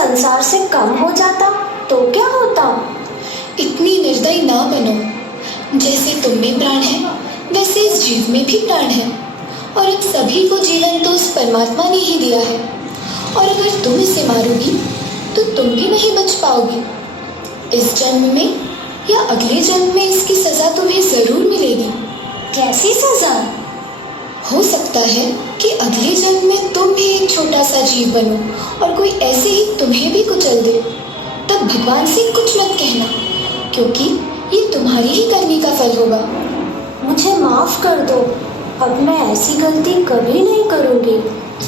संसार से कम हो जाता तो क्या होता? इतनी निर्दयी ना बनो। जैसे तुम में प्राण है वैसे इस जीव में भी प्राण है, और इन सभी को जीवन तो उस परमात्मा ने ही दिया है। और अगर तुम इसे मारोगी तो तुम भी नहीं बच पाओगी। इस जन्म में या अगले जन्म में इसकी सजा तुम्हें जरूर मिलेगी। कैसी सजा? हो सकता है कि अगले जन्म में तुम भी एक छोटा सा जीव बनो और कोई ऐसे ही तुम्हें भी कुचल दे। तब भगवान से कुछ मत कहना, क्योंकि ये तुम्हारी ही करनी का फल होगा। मुझे माफ कर दो, अब मैं ऐसी गलती कभी नहीं करूँगी।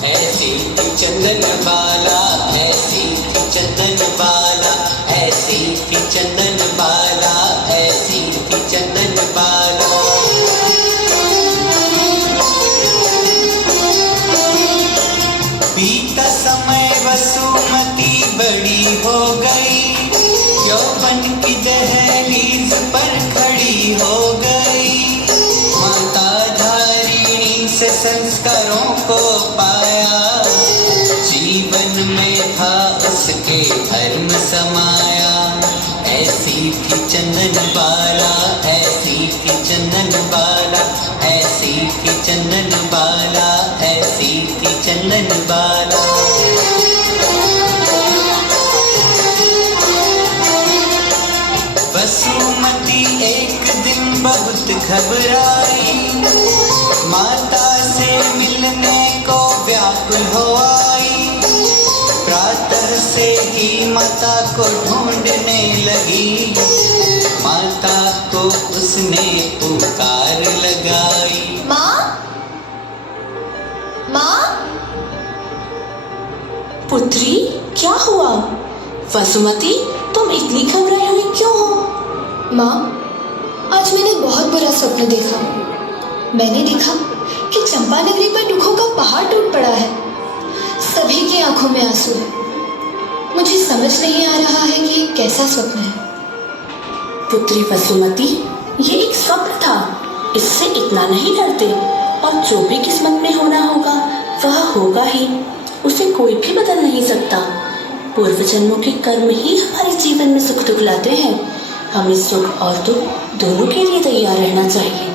ऐसी थी चंदन बाला, ऐसी थी चंदन बाला, ऐसी थी चंदन बाला, ऐसी थी चंदन बाला। बीता समय वसुमती बड़ी हो गई, यौवन की दहलीज पर खड़ी हो गई। माता धारिणी से संस्कारों को पाया, जीवन में था उसके धर्म समाया। ऐसी थी चंदन बाला, ऐसी थी चंदन बाला, ऐसी थी चंदन बाला, ऐसी थी चंदन बाला। वसुमती एक दिन बहुत घबराई, माता से मिलने को व्याकुल हो आई। प्रातः से ही माता को ढूंढने लगी, माता को उसने पुकार लगाई। माँ, माँ। पुत्री, क्या हुआ? वसुमती, तुम इतनी घबराई हुई क्यों हो? माँ, आज मैंने बहुत बुरा स्वप्न देखा। मैंने देखा कि चंपानगरी पर दुखों का पहाड़ टूट पड़ा है। सभी की आंखों में आंसू है। मुझे समझ नहीं आ रहा है कि ये कैसा स्वप्न है। पुत्री वसुमती, ये एक स्वप्न था, इससे इतना नहीं डरते। और जो भी किस्मत में होना होगा वह होगा ही, उसे कोई भी बदल नहीं सकता। पूर्व जन्मों के कर्म ही हमारे जीवन में सुख दुख लाते हैं। हमें सुख और दुख दोनों के लिए तैयार रहना चाहिए।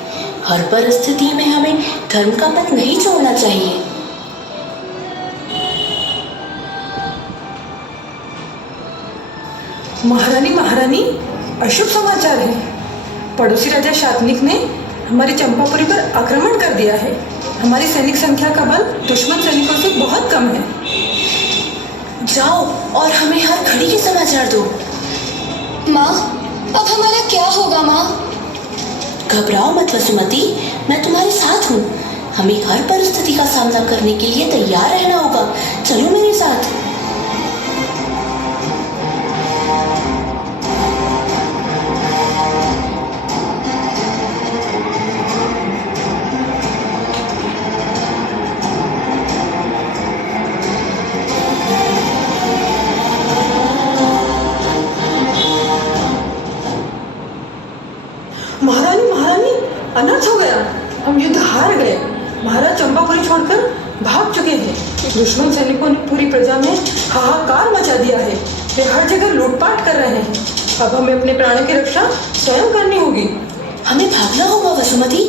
हर परिस्थिति में हमें धर्म का पथ नहीं छोड़ना चाहिए। महारानी, महारानी, अशुभ समाचार है। पड़ोसी राजा शातनिक ने हमारी चंपापुरी पर आक्रमण कर दिया है। हमारी सैनिक संख्या का बल दुश्मन सैनिकों से बहुत कम है। जाओ और हमें हर घड़ी के समाचार दो। माँ, अब हमारा क्या होगा? माँ, घबराओ मत वसुमती, मैं तुम्हारे साथ हूँ। हमें हर परिस्थिति का सामना करने के लिए तैयार रहना होगा। चलो मेरे साथ। महारानी, महारानी, अनर्थ हो गया। हम युद्ध हार गए। महाराज चंपापुरी छोड़कर भाग चुके हैं। दुश्मन सैनिकों ने पूरी प्रजा में हाहाकार मचा दिया है। वे हर जगह लूटपाट कर रहे हैं। अब हमें अपने प्राणों की रक्षा स्वयं करनी होगी। हमें भागना होगा वसुमती,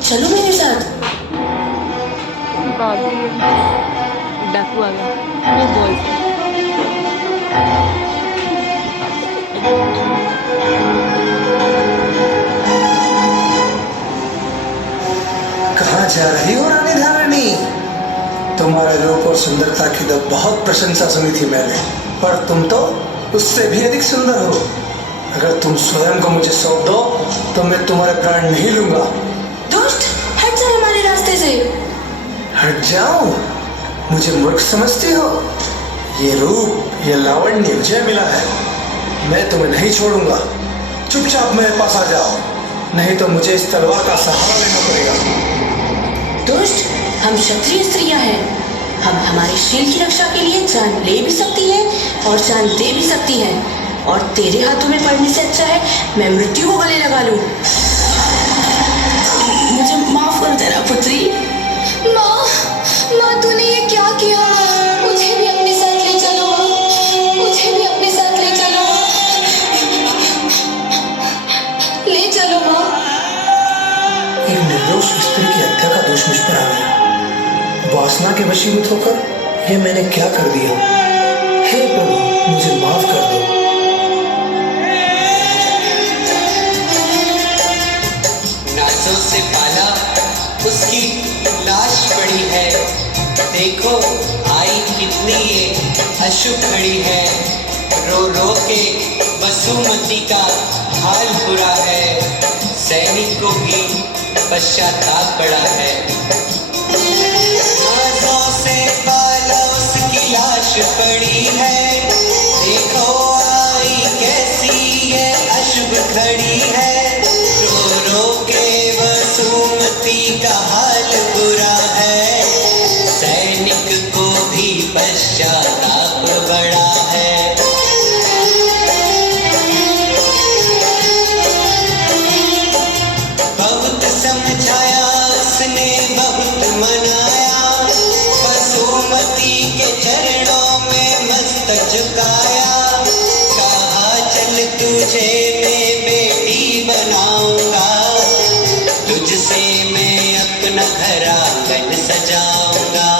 चलो मेरे साथ। डाकू आ गया। वो बॉय कहाँ जा रही हो रानी धारिणी? तुम्हारे रूप और सुंदरता की तो बहुत प्रशंसा सुनी थी मैंने, पर तुम तो उससे भी अधिक सुंदर हो। अगर तुम स्वयं को मुझे सौंप दो तो मैं तुम्हारे प्राण नहीं लूंगा। दुष्ट, हट जा हमारे रास्ते से। हट जाऊं? मुझे मूर्ख समझती हो? ये रूप, ये लावण्य मुझे मिला है, मैं तुम्हें नहीं छोड़ूंगा। चुपचाप मेरे पास आ जाओ, नहीं तो मुझे इस तलवार का सहारा लेना पड़ेगा। दुष्ट, हम क्षत्रिय स्त्रियां हैं। हम हमारे शील की रक्षा के लिए जान ले भी सकती है और जान दे भी सकती हैं। और तेरे हाथों में पड़ने से अच्छा है मैं मृत्यु को गले लगा लूं। मुझे माफ कर देना पुत्री। माँ, माँ, तूने ये क्या किया? मुझे भी अपने साथ ले चलो। एक निर्दोष स्त्री की हत्या का दोष मुझ पर आ गया। वासना के वशीभूत होकर ये मैंने क्या कर दिया? हे प्रभु, मुझे माफ कर दो। नाजों से पाला उसकी लाश पड़ी है, देखो आई कितनी ये अशुभ घड़ी है। रो रो के वसुमती का हाल बुरा है, सैनिक को भी पश्चाताप पड़ा है। नाजों से पाला उसकी लाश पड़ी है, देखो आई कैसी ये अशुभ घड़ी है। रो रो के वसुमती का हाल बुरा है, सैनिक को भी पश्चाताप बड़ा है। बहुत समझाया उसने, बहुत मनाया, वसुमती के चरणों में मस्तक झुकाया। कहा चल तुझे मैं बेटी बनाऊंगा, तुझसे मैं अपना घर आंगन सजाऊंगा।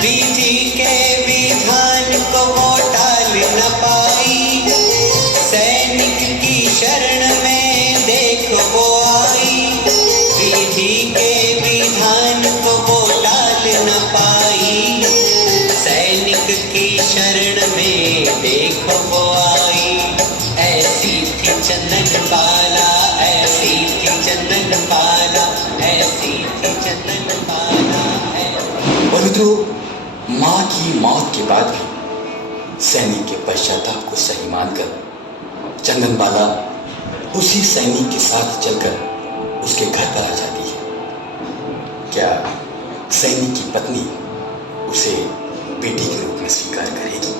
विधि के विधान को वो टाल न पाई, सैनिक की शरण में देखो वो आई। विधि के विधान को वो टाल न पाई, सैनिक की शरण में देखो वो आई। ऐसी थी चंदन बाला, ऐसी थी चंदन बाला, ऐसी थी चंदन बाला। और मित्रों, माँ की मौत के बाद भी सैनिक के पश्चाताप को सही मानकर चंदनबाला उसी सैनिक के साथ चलकर उसके घर पर आ जाती है। क्या सैनिक की पत्नी उसे बेटी के रूप में स्वीकार करेगी?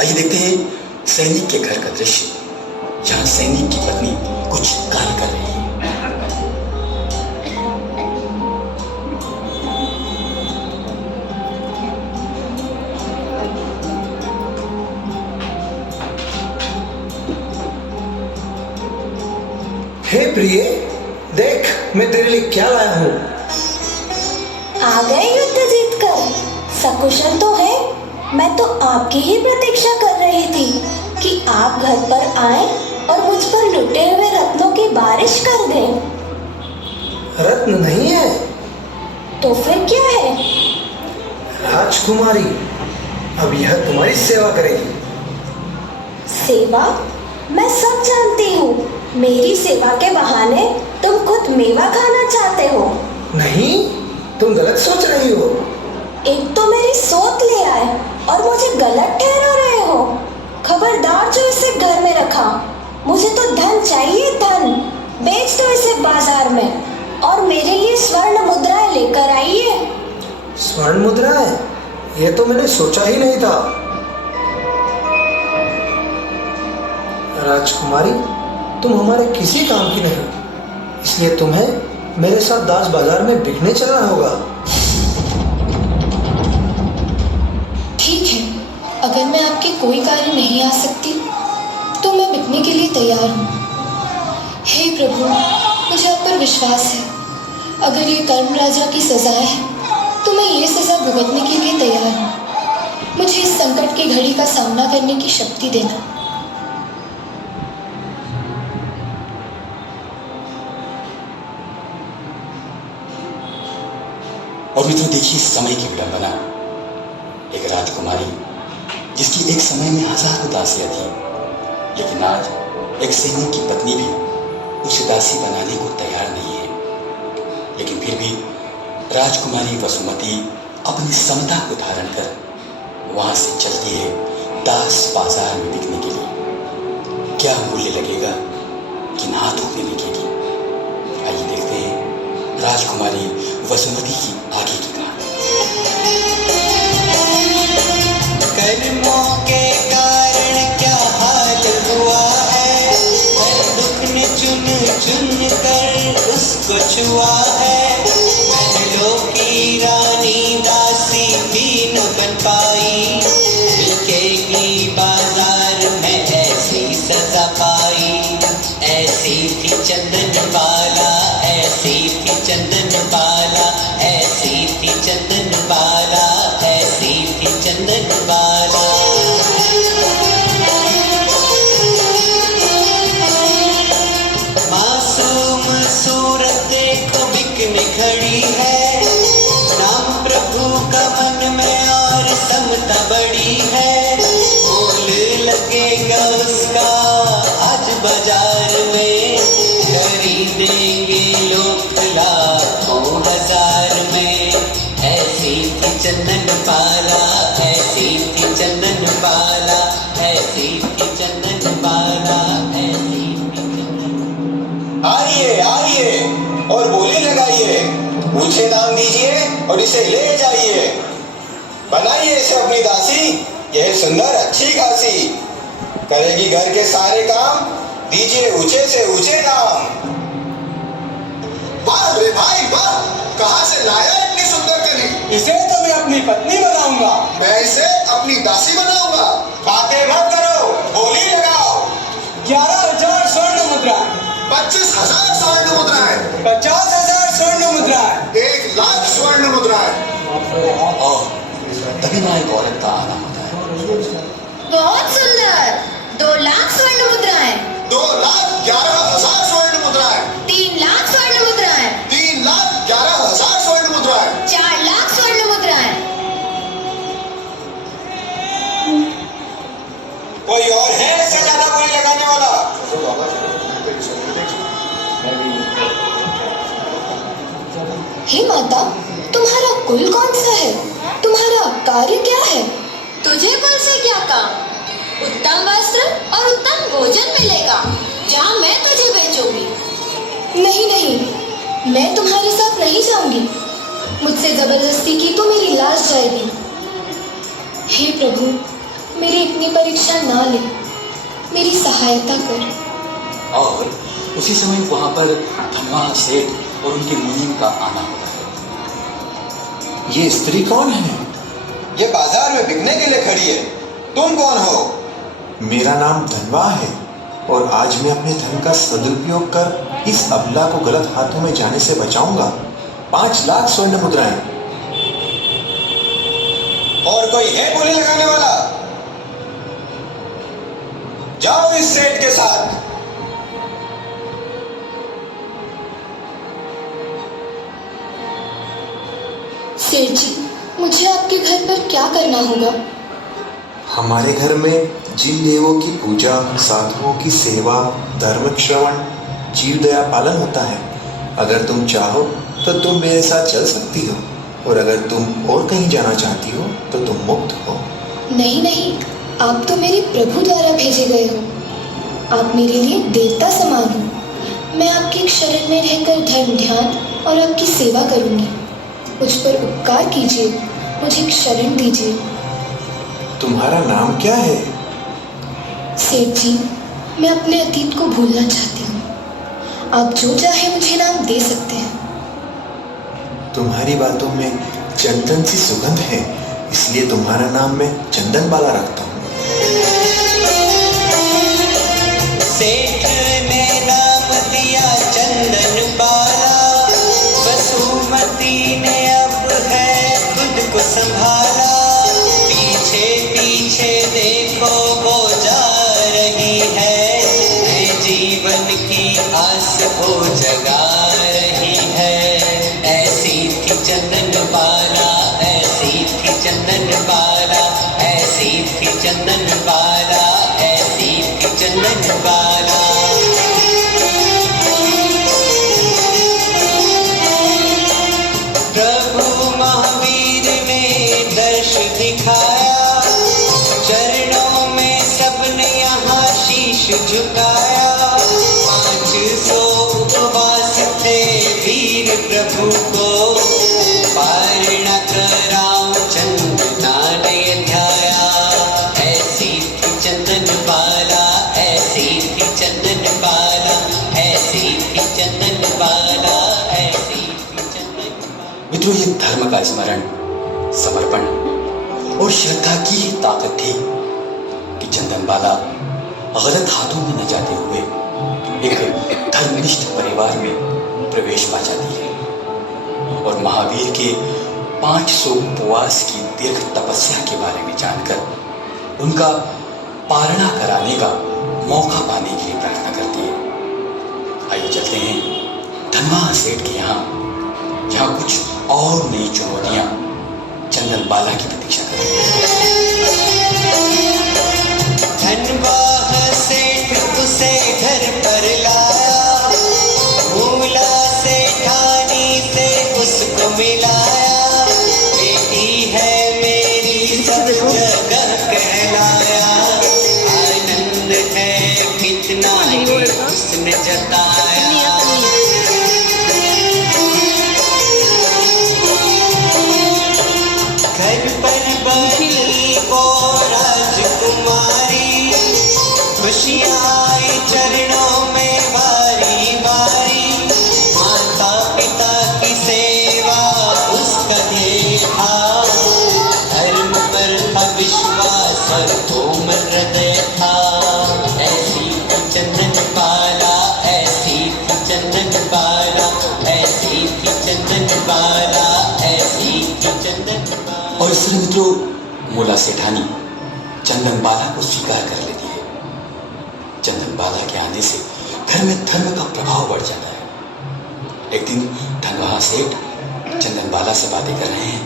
आइए देखते हैं सैनिक के घर का दृश्य, जहां सैनिक की पत्नी कुछ कार्य कर रही है। हे प्रिय, देख मैं तेरे लिए क्या लाया हूँ। आ गए युद्ध जीतकर? सकुशल तो है? मैं तो आपकी ही प्रतीक्षा कर रही थी कि आप घर पर आए और मुझ पर लुटे हुए रत्नों की बारिश कर दें। रत्न नहीं है तो फिर क्या है? राजकुमारी, अब यह तुम्हारी सेवा करेगी। सेवा? मैं सब जानती हूँ। मेरी सेवा के बहाने तुम खुद मेवा खाना चाहते हो। नहीं, तुम गलत सोच रही हो। एक तो मेरी सोच ले आए और मुझे गलत ठहरा रहे हो। खबरदार जो इसे घर में रखा। मुझे तो धन चाहिए, धन। बेच दो इसे बाजार में और मेरे लिए स्वर्ण मुद्राएं लेकर आइए। स्वर्ण मुद्राएं? ये तो मैंने सोचा ही नहीं था। राजकुमारी, तुम हमारे किसी काम की नहीं, इसलिए तुम्हें मेरे साथ दास बाजार में बिकने चलना होगा। ठीक है, अगर मैं आपके कोई कार्य नहीं आ सकती तो मैं बिकने के लिए तैयार हूँ। हे प्रभु, मुझे आप पर विश्वास है। अगर ये कर्म राजा की सजाएं हैं तो मैं ये सजा भुगतने के लिए तैयार हूँ। मुझे इस संकट की घड़ी का सामना करने की शक्ति देना। और मित्रों, देखिए समय की विडंबना। एक राजकुमारी जिसकी एक समय में हजारों दासियां थी, लेकिन आज एक सैनिक की पत्नी भी उसे दासी बनाने को तैयार नहीं है। लेकिन फिर भी राजकुमारी वसुमती अपनी समता को धारण कर वहां से चलती है दास बाजार में बिकने के लिए। क्या मूल्य लगेगा कि हाथों में बिकेगी? आइए देखते हैं राजकुमारी वसुमती की आगे की कहानी। कर्मों के कारण क्या हाल हुआ है, दुख ने चुन चुन कर उसको छुआ है। महलों की रानी दासी भी न बन पाई, बिकेगी बाजार में ऐसी इसे ले जाइए, बनाइए इसे अपनी दासी। यह सुंदर अच्छी खासी करेगी घर के सारे काम, दीजिए ऊंचे से ऊंचे नाम। वाह रे भाई वाह, कहाँ से लाया इतनी सुंदर कली? इसे तो मैं अपनी पत्नी बनाऊंगा। मैं इसे अपनी दासी बनाऊंगा। बातें मत करो, बोली लगाओ। 11,000 स्वर्ण मुद्रा, 25,000 स्वर्ण मुद्राएं, 50,000 स्वर्ण मुद्राएं, 1,00,000 स्वर्ण मुद्राएं। और तभी वहाँ एक औरत का आना होता है। बहुत सुंदर। 2,00,000 स्वर्ण मुद्राएं, 2,11,000 स्वर्ण मुद्राएं, 3,00,000 स्वर्ण मुद्राएं, 3,11,000 स्वर्ण मुद्राएं, 4,00,000 स्वर्ण मुद्राएं। कोई और है इससे ज्यादा बोली लगाने वाला? हे माता, तुम्हारा कुल कौन सा है? तुम्हारा कार्य क्या है? तुझे कुल से क्या काम? उत्तम वस्त्र और उत्तम भोजन मिलेगा जहाँ मैं तुझे बेचूंगी। नहीं नहीं, मैं तुम्हारे साथ नहीं जाऊंगी। मुझसे जबरदस्ती की तो मेरी लाश जाएगी। हे प्रभु, मेरी इतनी परीक्षा ना ले, मेरी सहायता कर। और उसी समय वहाँ पर धनवान सेठ और उनकी मुनीम का आना होता है। ये स्त्री कौन है? ये बाजार में बिकने के लिए खड़ी है। तुम कौन हो? मेरा नाम धनवा है और आज मैं अपने धन का सदुपयोग कर इस अबला को गलत हाथों में जाने से बचाऊंगा। 5,00,000 स्वर्ण मुद्राएं। और कोई है बोली लगाने वाला? जाओ इस सेठ के साथ। सेठ जी, मुझे आपके घर पर क्या करना होगा? हमारे घर में जिन देवों की पूजा, साधुओं की सेवा, धर्म श्रवण, जीव दया पालन होता है। अगर तुम चाहो तो तुम मेरे साथ चल सकती हो, और अगर तुम और कहीं जाना चाहती हो तो तुम मुक्त हो। नहीं नहीं, आप तो मेरे प्रभु द्वारा भेजे गए हो। आप मेरे लिए देवता समान हो। मैं आपकी शरण में रहकर धर्म ध्यान और आपकी सेवा करूंगी। मुझ पर उपकार कीजिए, मुझे शरण दीजिए। तुम्हारा नाम क्या है? सेठ जी, मैं अपने अतीत को भूलना चाहती हूँ। आप जो चाहे मुझे नाम दे सकते हैं। तुम्हारी बातों में चंदन सी सुगंध है, इसलिए तुम्हारा नाम मैं चंदन बाला रखता हूँ। सेठ ने नाम दिया चंदन बाला, वसुमती ने अब है खुद को संभाला। पीछे पीछे देखो वो जा रही है, नए जीवन की आस वो जगा रही है। ऐसी थी चंदन बाला, ऐसी थी चंदन बाला, ऐसी थी चंदन बाला, ऐसी थी चंदन बाला। प्रभु महावीर ने दर्श दिखाया, चरणों में सबने यहाँ शीश झुकाया। 500 उपवास थे वीर प्रभु को, पार न कराऊं चंदना ने ध्याया। ऐसी थी चंदन बाला, ऐसी थी चंदन बाला, ऐसी थी चंदन बाला, ऐसी थी चंदन बाला। मित्रों, ये धर्म का स्मरण, समर्पण और श्रद्धा की ही ताकत थी कि चंदन बाला गलत हाथों में न जाते हुए एक धर्मनिष्ठ परिवार में प्रवेश पा जाती है और महावीर के 500 उपवास की दीर्घ तपस्या के बारे में जानकर उनका पारणा कराने का मौका पाने के लिए प्रार्थना करती है। आइए चलते हैं धनवा सेठ के यहाँ, जहाँ कुछ और नई चुनौतियाँ चंदन बाला की प्रतीक्षा करेंगी। धनवा सेठ उसे घर पर लाया, मूला से ठानी से उसको मिलाया। बेटी है मेरी सब जगह कहलाया, आनंद है कितना ही उसने जताया। कुमारी, खुशियाँ आई चरणों में बारी बारी, माता पिता की सेवा उसका ध्येय था, धर्म पर था विश्वास और कोमल हृदय था। ऐसी थी चंदन बाला, ऐसी थी चंदन बाला, ऐसी थी चंदन बाला, ऐसी थी चंदन बाला। और इसलिए मित्रों, मुला सेठानी चंदन बाला को स्वीकार कर लेती है। चंदन बाला के आने से घर में धर्म का प्रभाव बढ़ जाता है। एक दिन धनवाहा सेठ चंदन बाला से बातें कर रहे हैं।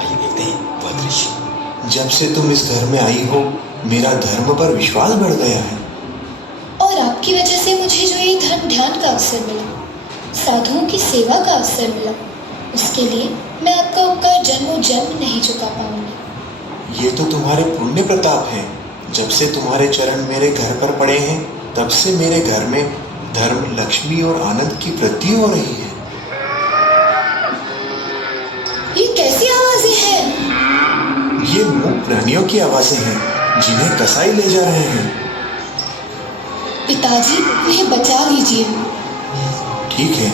आइए देखते हैं वह दृश्य। जब से तुम इस घर में आई हो, मेरा धर्म पर विश्वास बढ़ गया है। और आपकी वजह से मुझे जो ये धर्म ध्यान का अवसर मिला, साधुओं की सेवा का अवसर मिला, उसके लिए मैं आपका उपकार जन्मों जन्म नहीं चुका पाऊंगी। ये तो तुम्हारे पुण्य प्रताप है। जब से तुम्हारे चरण मेरे घर पर पड़े हैं, तब से मेरे घर में धर्म, लक्ष्मी और आनंद की वृद्धि हो रही है। ये कैसी आवाजें हैं? ये मूक प्राणियों की आवाजें हैं जिन्हें कसाई ले जा रहे हैं। पिताजी, उन्हें बचा लीजिए। ठीक है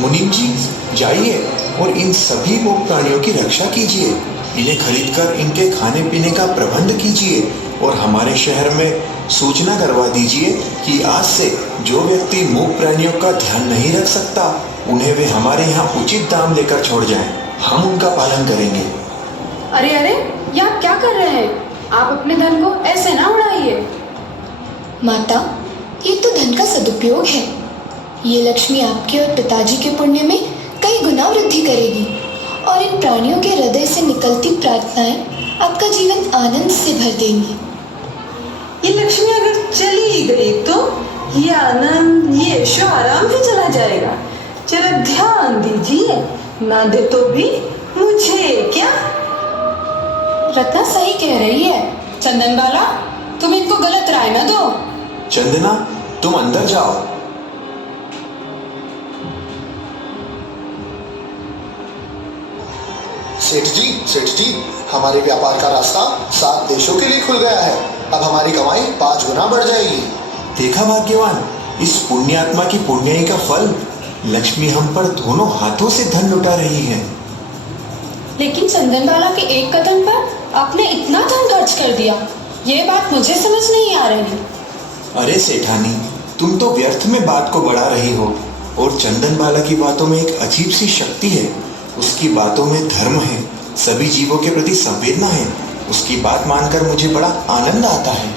मुनीम जी, जाइए और इन सभी मूक प्राणियों की रक्षा कीजिए। इन्हें खरीदकर इनके खाने पीने का प्रबंध कीजिए और हमारे शहर में सूचना करवा दीजिए कि आज से जो व्यक्ति मूक प्राणियों का ध्यान नहीं रख सकता, उन्हें वे हमारे यहाँ उचित दाम लेकर छोड़ जाएं। हम उनका पालन करेंगे। अरे अरे, ये आप क्या कर रहे हैं? आप अपने धन को ऐसे ना उड़ाइए। माता, ये तो धन का सदुपयोग है। ये लक्ष्मी आपके और पिताजी के पुण्य में कई गुना वृद्धि करेगी और इन प्राणियों के हृदय से निकलती प्रार्थनाएं आपका जीवन आनंद से भर देंगी। ये लक्ष्मी अगर चली ही गई तो ये आनंद, ये ऐशो आराम भी चला जाएगा। जरा ध्यान दीजिए, ना दे तो भी मुझे क्या। रत्ना सही कह रही है। चंदन बाला, तुम इनको गलत राय न दो। चंदना, तुम अंदर जाओ। सेठ जी, हमारे व्यापार का रास्ता 7 देशों के लिए खुल गया है। अब हमारी कमाई 5 गुना बढ़ जाएगी। देखा भाग्यवान, इस पुण्यात्मा की पुण्याई का फल। लक्ष्मी हम पर दोनों हाथों से धन लुटा रही है। लेकिन चंदन बाला के एक कदम पर आपने इतना धन खर्च कर दिया, ये बात मुझे समझ नहीं आ रही। अरे सेठानी, तुम तो व्यर्थ में बात को बढ़ा रही हो। और चंदन बाला की बातों में एक अजीब सी शक्ति है। उसकी बातों में धर्म है, सभी जीवों के प्रति संवेदना है। उसकी बात मानकर मुझे बड़ा आनंद आता है।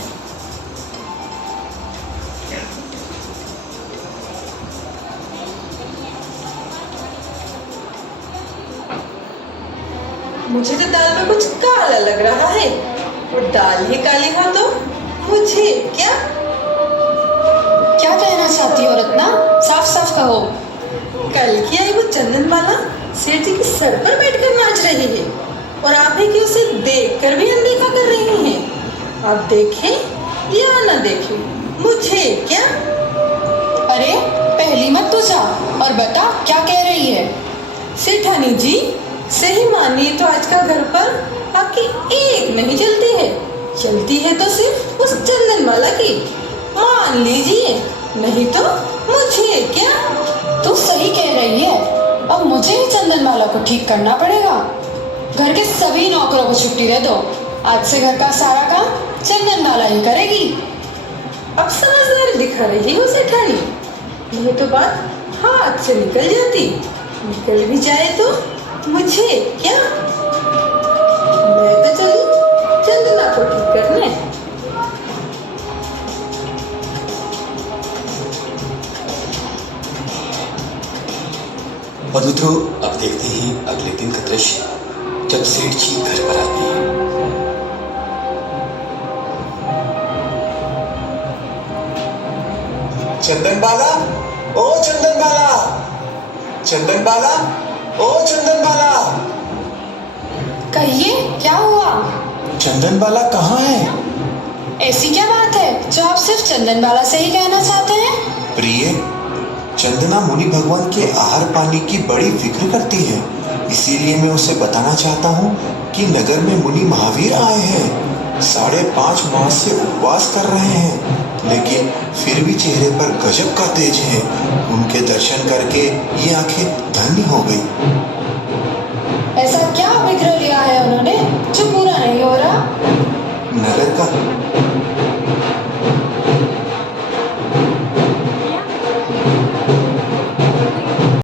मुझे तो दाल में कुछ काला लग रहा है। और दाल ही काली हो तो मुझे क्या। क्या कहना चाहती हो रत्ना? साफ साफ कहो। कल की आई वो चंदन बाला सेठ जी के सर पर बैठकर नाच रही है और आप ही की उसे देखकर भी अनदेखा कर रही हैं। आप देखें या न देखें, मुझे क्या। अरे पहली मत तो जा और बता क्या कह रही है। सेठानी जी, सही मानिए तो आज का घर पर आपकी एक नहीं चलती है। चलती है तो सिर्फ उस चंदन बाला की। मान लीजिए, नहीं तो मुझे क्या। तू सही कह रही है। अब मुझे ही चंदन बाला को ठीक करना पड़ेगा। घर के सभी नौकरों को छुट्टी दे दो। आज से घर का सारा काम चंदन बाला ही करेगी। अब समझदारी दिखा रही हो सेठानी, नहीं तो बात हाथ से निकल जाती। निकल भी जाए तो मुझे क्या। मैं तो चली चंदना को ठीक करने। और मित्रों, अब देखते हैं अगले दिन का दृश्य, जब सेठ जी घर पर आते हैं। चंदन बाला, ओ चंदन बाला, चंदन बाला, ओ चंदन बाला। कहिए, क्या हुआ? चंदन बाला कहाँ है? ऐसी क्या बात है जो आप सिर्फ चंदन बाला से ही कहना चाहते हैं? प्रिय, चंदना मुनि भगवान के आहार पानी की बड़ी फिक्र करती है। इसीलिए मैं उसे बताना चाहता हूँ कि नगर में मुनि महावीर आए हैं। 5.5 मास से उपवास कर रहे हैं, लेकिन फिर भी चेहरे पर गजब का तेज है। उनके दर्शन करके ये आंखें धन्य हो गई। ऐसा क्या बिखर लिया है उन्होंने जो पूरा नहीं हो रहा? नगर का